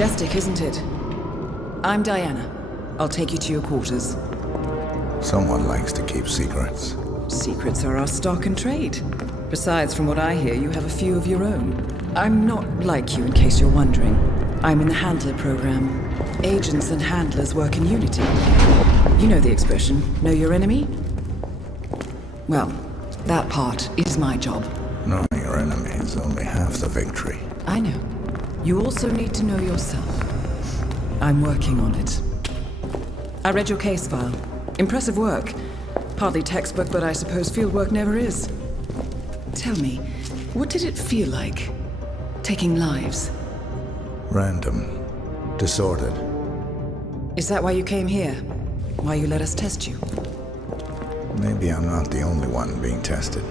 Majestic, isn't it? I'm Diana. I'll take you to your quarters. Someone likes to keep secrets. Secrets are our stock and trade. Besides, from what I hear, you have a few of your own. I'm not like you, in case you're wondering. I'm in the Handler program. Agents and handlers work in unity. You know the expression, know your enemy? Well, that part is my job. Knowing your enemy is only half the victory. I know. You also need to know yourself. I'm working on it. I read your case file. Impressive work. Hardly textbook, but I suppose fieldwork never is. Tell me, what did it feel like, taking lives? Random. Disordered. Is that why you came here? Why you let us test you? Maybe I'm not the only one being tested.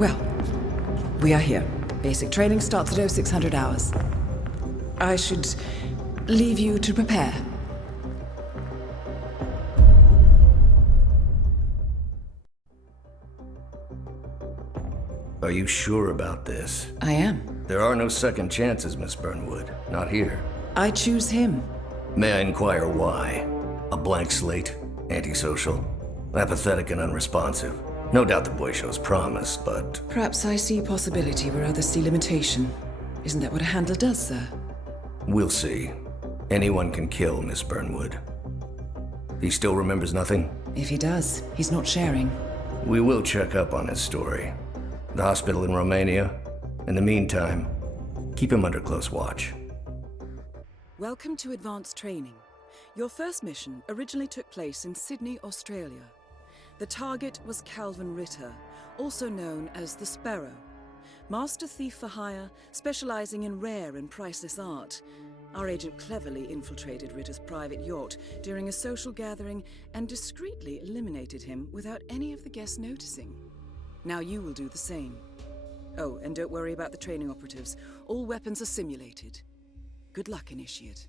Well, we are here. Basic training starts at 0600 hours. I should leave you to prepare. Are you sure about this? I am. There are no second chances, Miss Burnwood. Not here. I choose him. May I inquire why? A blank slate? Antisocial? Apathetic and unresponsive? No doubt the boy shows promise, but... Perhaps I see possibility where others see limitation. Isn't that what a handler does, sir? We'll see. Anyone can kill Miss Burnwood. He still remembers nothing? If he does, he's not sharing. We will check up on his story. The hospital in Romania. In the meantime, keep him under close watch. Welcome to advanced training. Your first mission originally took place in Sydney, Australia. The target was Calvin Ritter, also known as the Sparrow. Master thief for hire, specializing in rare and priceless art. Our agent cleverly infiltrated Ritter's private yacht during a social gathering and discreetly eliminated him without any of the guests noticing. Now you will do the same. Oh, and don't worry about the training operatives. All weapons are simulated. Good luck, Initiate.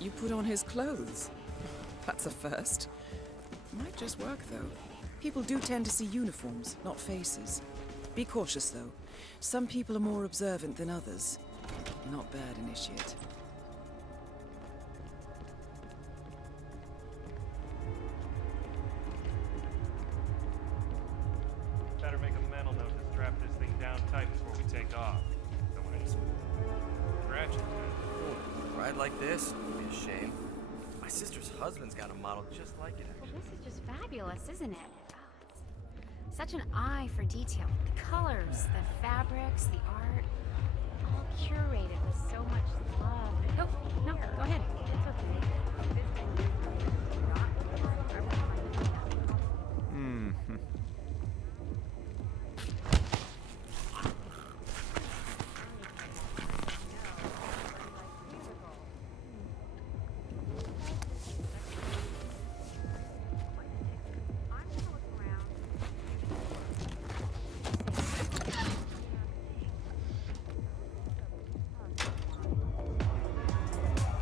You put on his clothes. That's a first. Might just work, though. People do tend to see uniforms, not faces. Be cautious, though. Some people are more observant than others. Not bad, Initiate. Better make a mental note to strap this thing down tight before we take off. Don't want any scratches. Ride like this? It'd be a shame. My sister's husband's got a model just like it, Well, actually. this is just fabulous, isn't it? Oh, it's such an eye for detail. The colors, the fabrics, the art, all curated with so much love. Oh, no, go ahead. It's okay.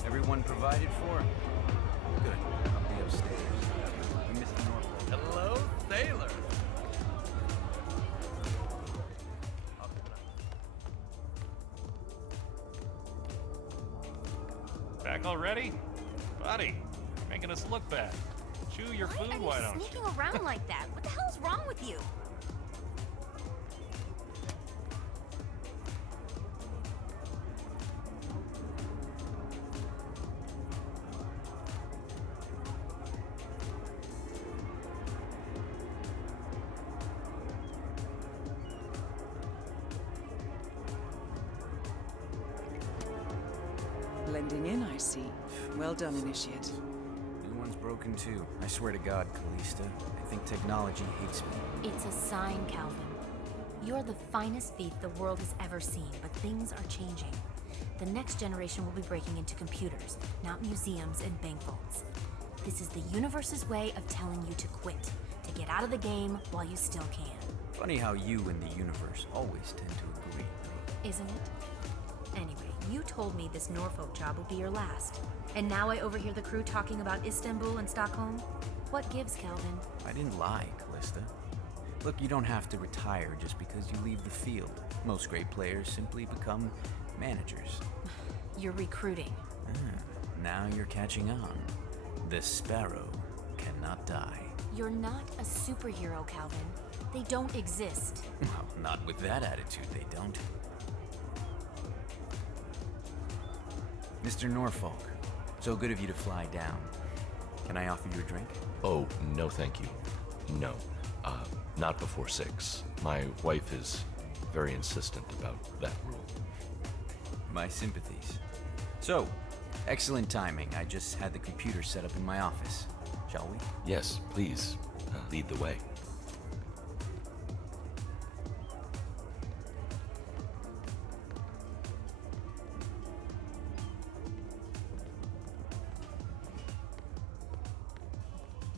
Everyone provided for? Good. I'll be upstairs. We missed the Norfolk. Hello, Sailor! Back already? Buddy, making us look bad. Chew your food, why don't you? Sneaking around like that? What the hell's wrong with you? Blending in, I see. Well done, Initiate. You one's broken too. I swear to God, Callista, I think technology hates me. It's a sign, Calvin. You're the finest thief the world has ever seen, but things are changing. The next generation will be breaking into computers, not museums and bank vaults. This is the universe's way of telling you to quit, to get out of the game while you still can. Funny how you and the universe always tend to agree. Isn't it? Anyway, you told me this Norfolk job would be your last. And now I overhear the crew talking about Istanbul and Stockholm? What gives, Calvin? I didn't lie, Callista. Look, you don't have to retire just because you leave the field. Most great players simply become managers. You're recruiting. Now you're catching on. The Sparrow cannot die. You're not a superhero, Calvin. They don't exist. Well, not with that attitude, they don't. Mr. Norfolk, so good of you to fly down. Can I offer you a drink? Oh, no thank you. No. Not before 6. My wife is very insistent about that rule. My sympathies. So, excellent timing. I just had the computer set up in my office. Shall we? Yes, please, lead the way.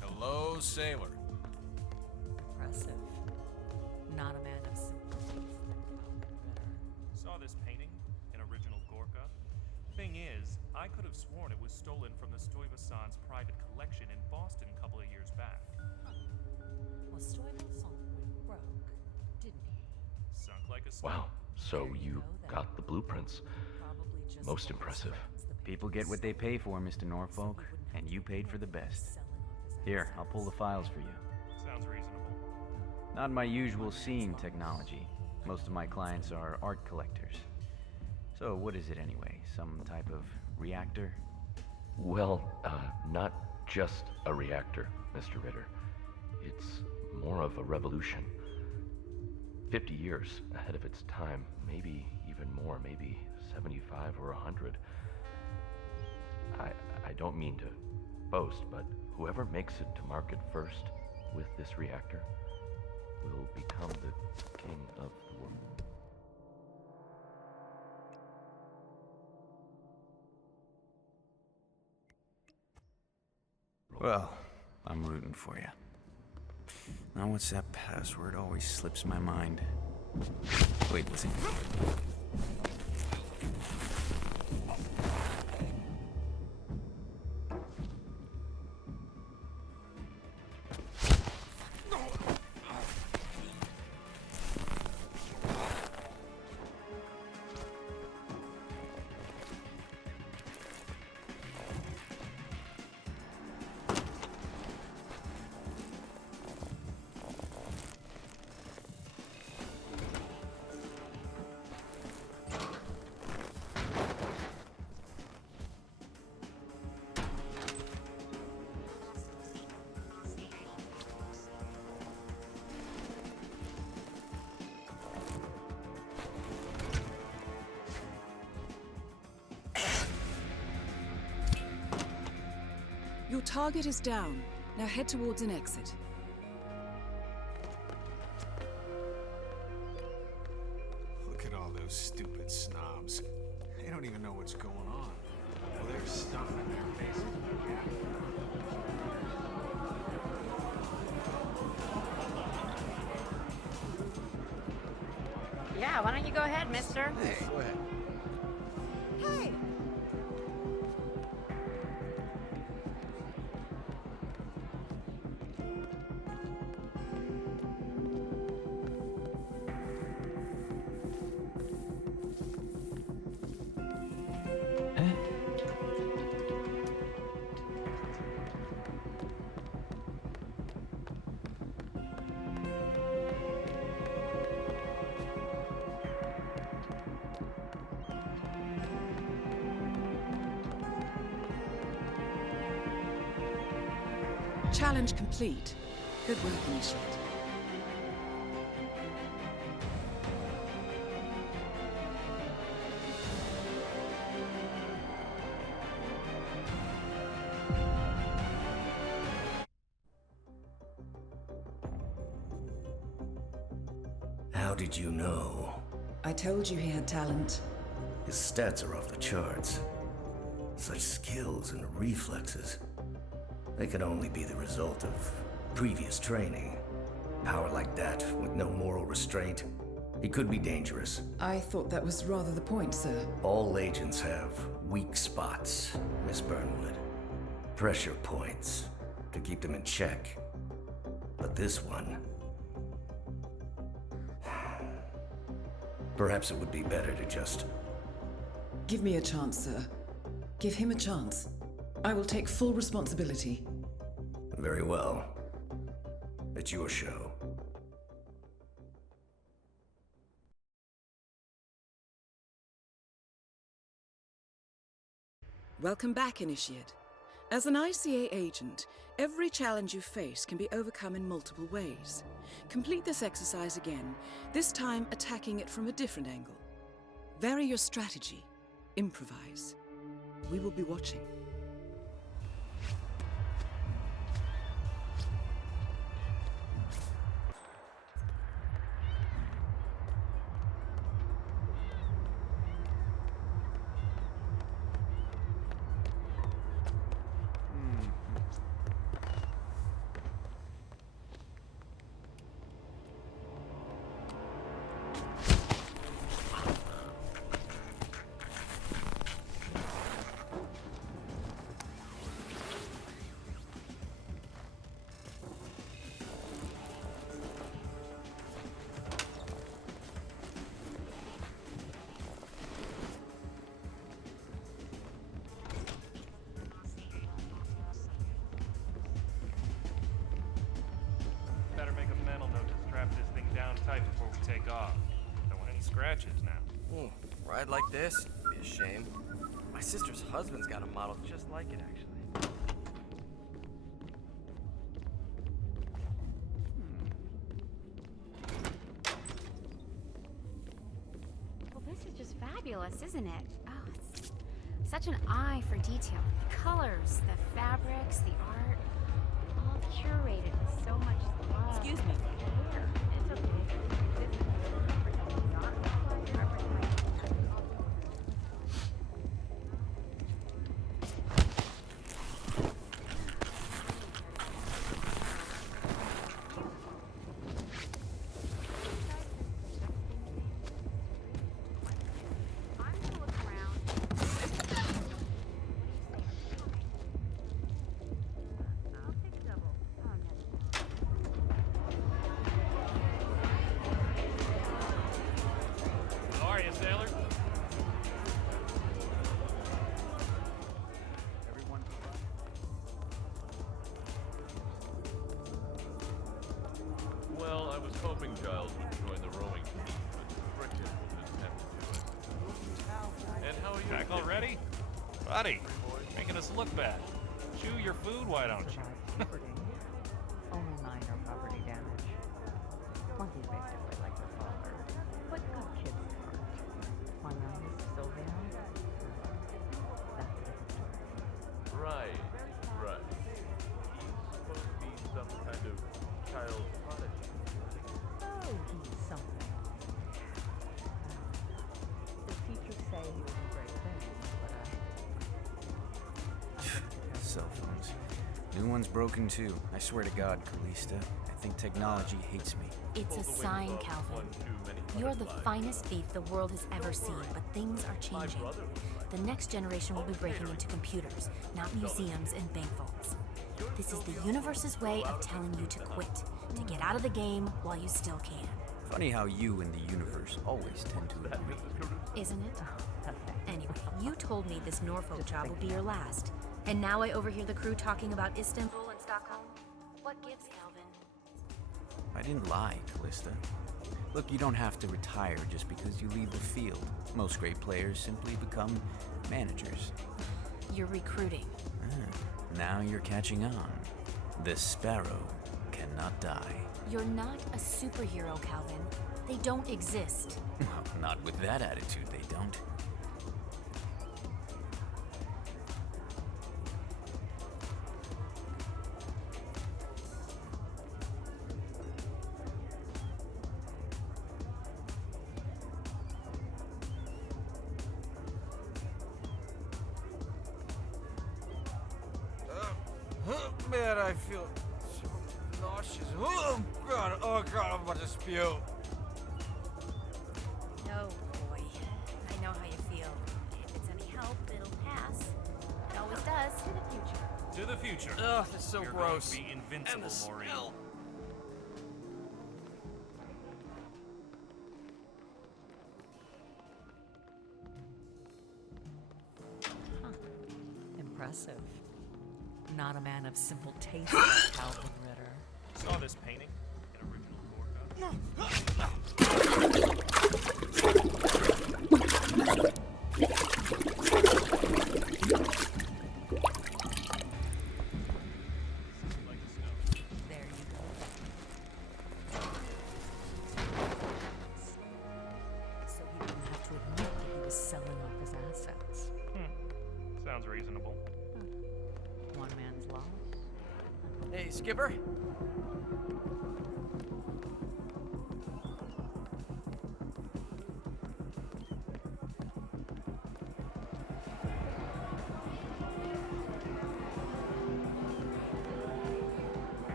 Hello, sailor. Impressive. Not a man of sympathies. Saw this painting, an original Gorka. Thing is, I could have sworn it was stolen from the Stuyvesant's private collection in Boston a couple of years back. Well, Stuyvesant went broke, didn't he? Sunk like a Wow, so There you go, then. got the blueprints. Probably just Most told his impressive. friends the People paper get what they pay for, Mr. Norfolk, and you paid for the best. Here, I'll pull the files for you. Sounds reasonable. Not my usual scene technology. Most of my clients are art collectors. So what is it anyway? Some type of reactor? Well, not just a reactor, Mr. Ritter. It's more of a revolution. 50 years ahead of its time, maybe even more, maybe 75 or 100. I don't mean to boast, but whoever makes it to market first with this reactor will become the king of the world. Well, I'm rooting for you. Now what's that password? Always slips my mind. Wait, was it? Your target is down. Now head towards an exit. Look at all those stupid snobs. They don't even know what's going on. Well, there's stuff in their faces. Yeah, why don't you go ahead, mister? Hey, go ahead. Hey! Challenge complete. Good work, Initiate. How did you know? I told you he had talent. His stats are off the charts. Such skills and reflexes. They can only be the result of previous training. Power like that, with no moral restraint, he could be dangerous. I thought that was rather the point, sir. All agents have weak spots, Miss Burnwood. Pressure points to keep them in check. But this one... Perhaps it would be better to just... Give me a chance, sir. Give him a chance. I will take full responsibility. Very well. It's your show. Welcome back, Initiate. As an ICA agent, every challenge you face can be overcome in multiple ways. Complete this exercise again, this time attacking it from a different angle. Vary your strategy. Improvise. We will be watching. Better make a mental note to strap this thing down tight before we take off. Don't want any scratches now. Ooh, ride like this? Be a shame. My sister's husband's got a model just like it, actually. Well, this is just fabulous, isn't it? Oh, it's such an eye for detail. The colors, the fabrics, the art, all curated with so much love. Excuse me. It's okay. I'm gonna look around. I'll take a double. Oh, never mind. How are you, sailor? Everyone Well, I was hoping Giles would join the rowing team, but Frickin will just have to do it. And how are you? Back already? Buddy, making us look bad. Chew your food, why don't you? Property. Only minor property damage. Plenty basically like her father. But good kids at heart. My youngest, Sylvia. That's a different story. Right. He's supposed to be some kind of child prodigy. Oh, he's something. The teachers say he will do great things, but Cell phones. New one's broken too. I swear to God, Callista. I think technology hates me. It's a sign, Calvin. You're the finest thief the world has ever seen, but things are changing. The next generation will be breaking into computers, not museums and bank vaults. This is the universe's way of telling you to quit, to get out of the game while you still can. Funny how you and the universe always tend to agree. Isn't it? Anyway, you told me this Norfolk job will be your last. And now I overhear the crew talking about Istanbul and Stockholm. What gives, Calvin? I didn't lie, Callista. Look, you don't have to retire just because you leave the field. Most great players simply become managers. You're recruiting. Now you're catching on. The Sparrow cannot die. You're not a superhero, Calvin. They don't exist. Well, not with that attitude, they don't. man, I feel so nauseous. Oh God, I'm about to spew. No, boy. I know how you feel. If it's any help, it'll pass. It always does. To the future. To the future. Ugh, it's so You're gross. Going to be invincible, And the Maureen. smell. Impressive. Not a man of simple taste, Calvin Ritter. Saw this painting in original Gorka. There you go. So he didn't have to admit that he was selling off his assets. Sounds reasonable. One man's loss. Hey, Skipper?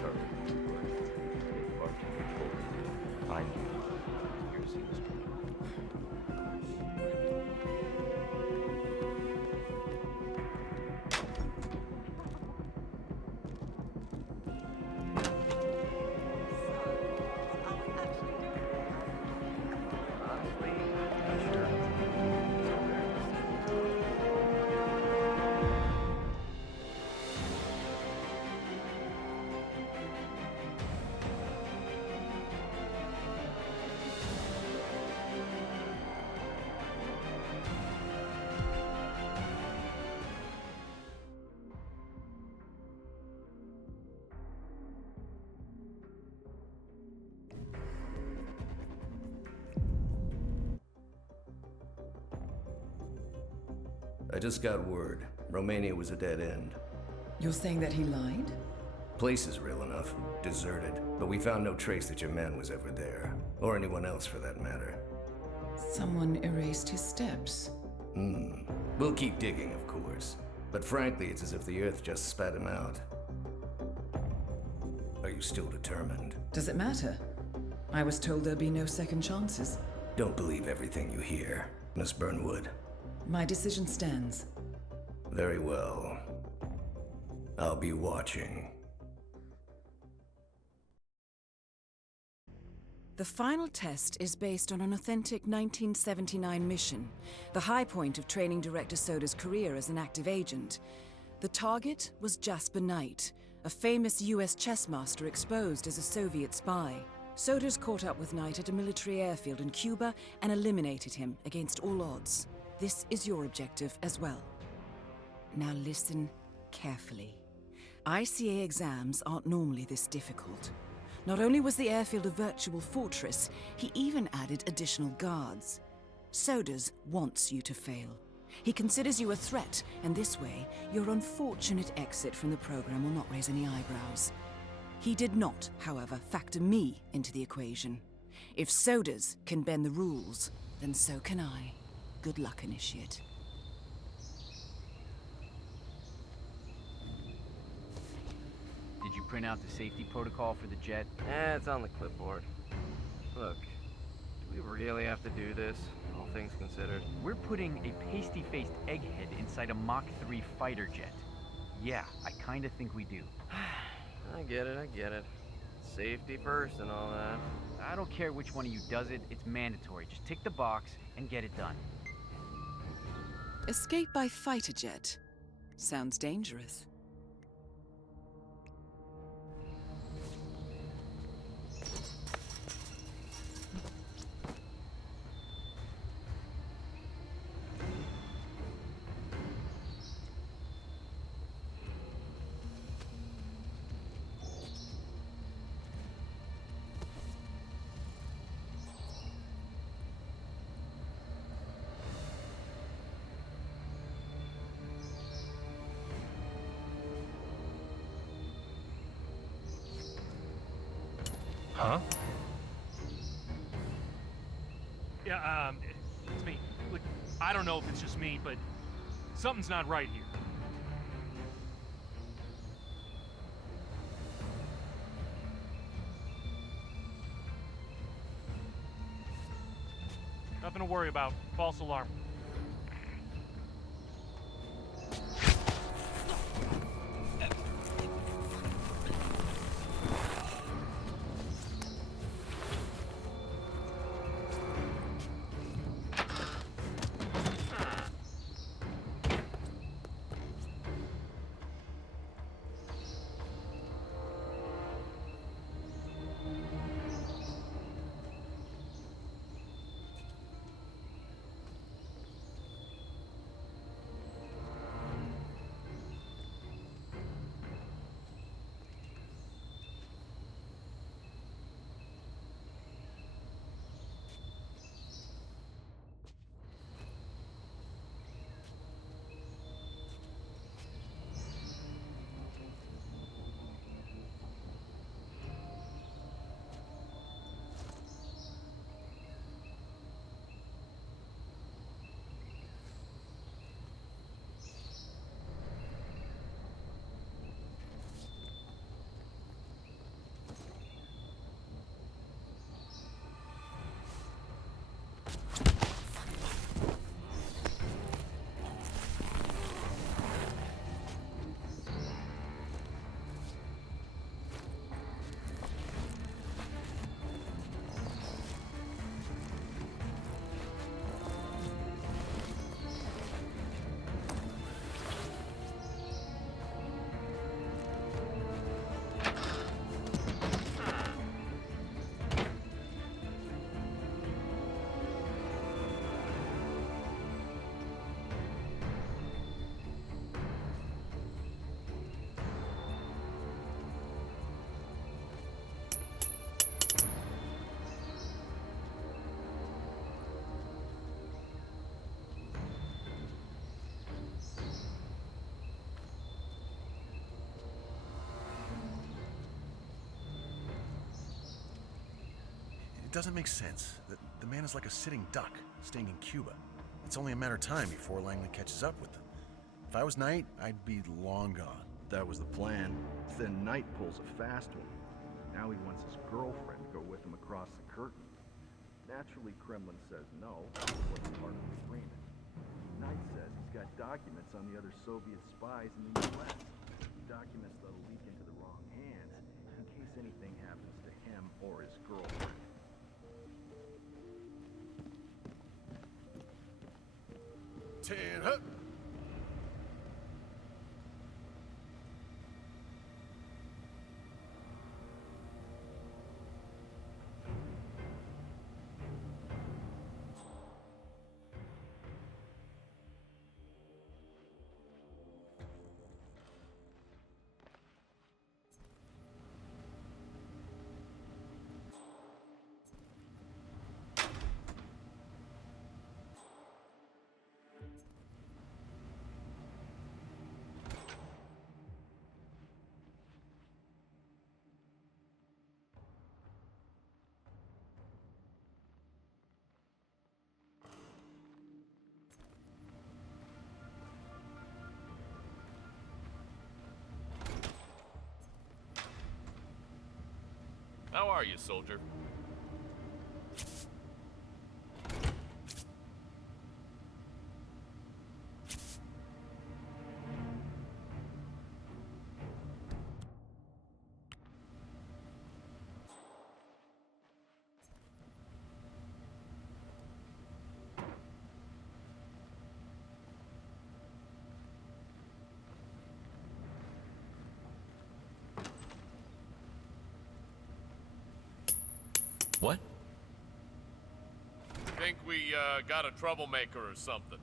Sorry, but bartender told me to find you. Here to see this drink. Honestly, not sure. I just got word. Romania was a dead end. You're saying that he lied? Place is real enough. Deserted. But we found no trace that your man was ever there. Or anyone else for that matter. Someone erased his steps. We'll keep digging, of course. But frankly, it's as if the Earth just spat him out. Are you still determined? Does it matter? I was told there'd be no second chances. Don't believe everything you hear, Miss Burnwood. My decision stands. Very well. I'll be watching. The final test is based on an authentic 1979 mission, the high point of training director Soda's career as an active agent. The target was Jasper Knight, a famous US chess master exposed as a Soviet spy. Soda's caught up with Knight at a military airfield in Cuba and eliminated him against all odds. This is your objective as well. Now listen carefully. ICA exams aren't normally this difficult. Not only was the airfield a virtual fortress, he even added additional guards. Sodas wants you to fail. He considers you a threat, and this way, your unfortunate exit from the program will not raise any eyebrows. He did not, however, factor me into the equation. If Sodas can bend the rules, then so can I. Good luck, Initiate. Did you print out the safety protocol for the jet? It's on the clipboard. Look, do we really have to do this, all things considered? We're putting a pasty-faced egghead inside a Mach 3 fighter jet. Yeah, I kinda think we do. I get it. Safety first and all that. I don't care which one of you does it, it's mandatory. Just tick the box and get it done. Escape by fighter jet. Sounds dangerous. I don't know if it's just me, but something's not right here. Nothing to worry about. False alarm. It doesn't make sense. The man is like a sitting duck, staying in Cuba. It's only a matter of time before Langley catches up with them. If I was Knight, I'd be long gone. That was the plan. Then Knight pulls a fast one. Now he wants his girlfriend to go with him across the curtain. Naturally, Kremlin says no. It wasn't part of the agreement. Knight says he's got documents on the other Soviet spies in the U.S. Documents that'll leak into the wrong hands in case anything happens to him or his girlfriend. Up. How are you, soldier? What? Think we got a troublemaker or something.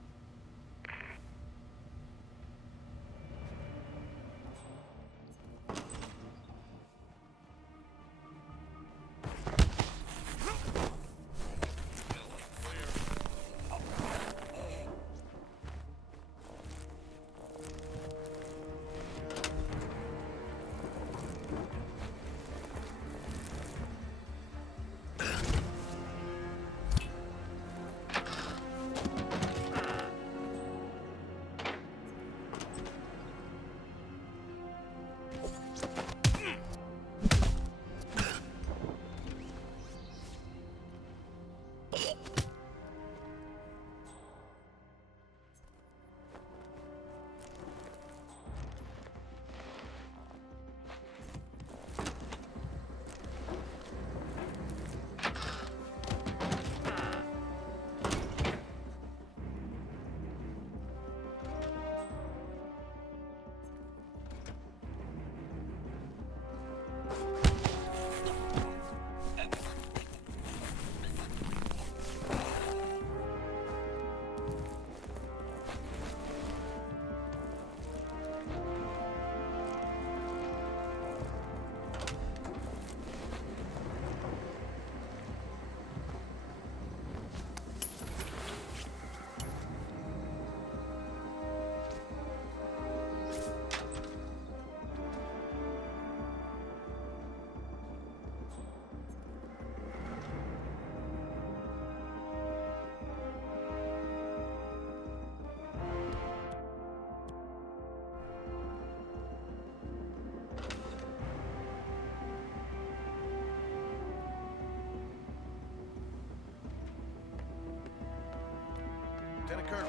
Colonel.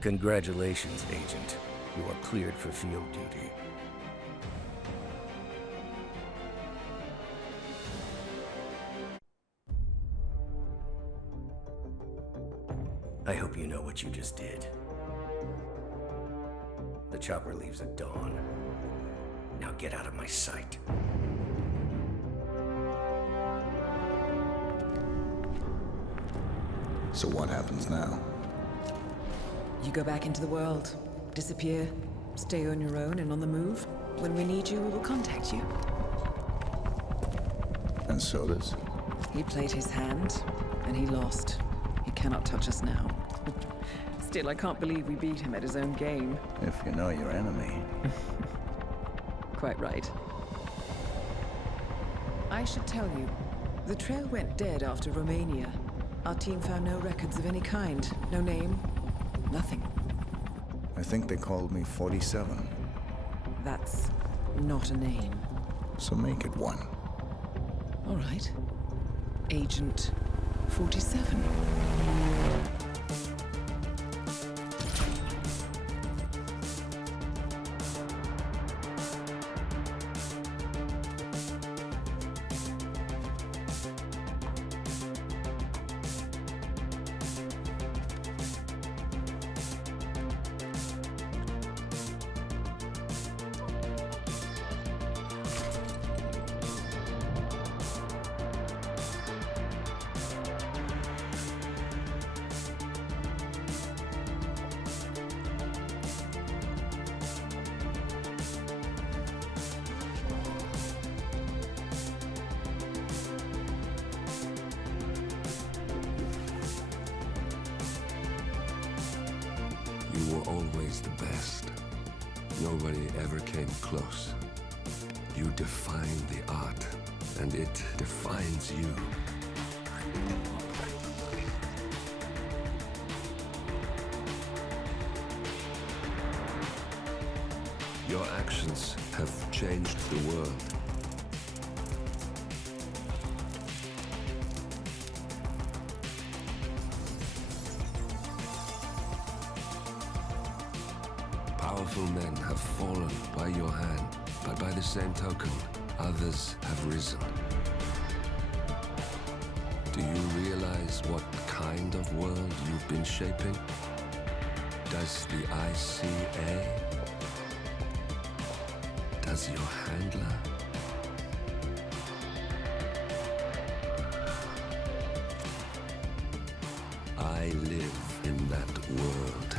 Congratulations, Agent. You are cleared for field duty. I hope you know what you just did. The chopper leaves at dawn. Now get out of my sight. So what happens now? You go back into the world, disappear, stay on your own and on the move. When we need you, we will contact you. And so does? He played his hand, and he lost. He cannot touch us now. Still, I can't believe we beat him at his own game. If you know your enemy. Quite right. I should tell you, the trail went dead after Romania. Our team found no records of any kind. No name, nothing. I think they called me 47. That's not a name. So make it one. All right. Agent 47. You were always the best. Nobody ever came close. You define the art, and it defines you. Your actions have changed the world. Powerful men have fallen by your hand, but by the same token, others have risen. Do you realize what kind of world you've been shaping? Does the ICA? Does your handler? I live in that world.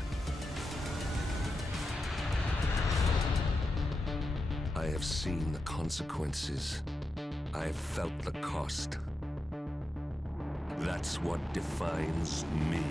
I have seen the consequences. I have felt the cost. That's what defines me.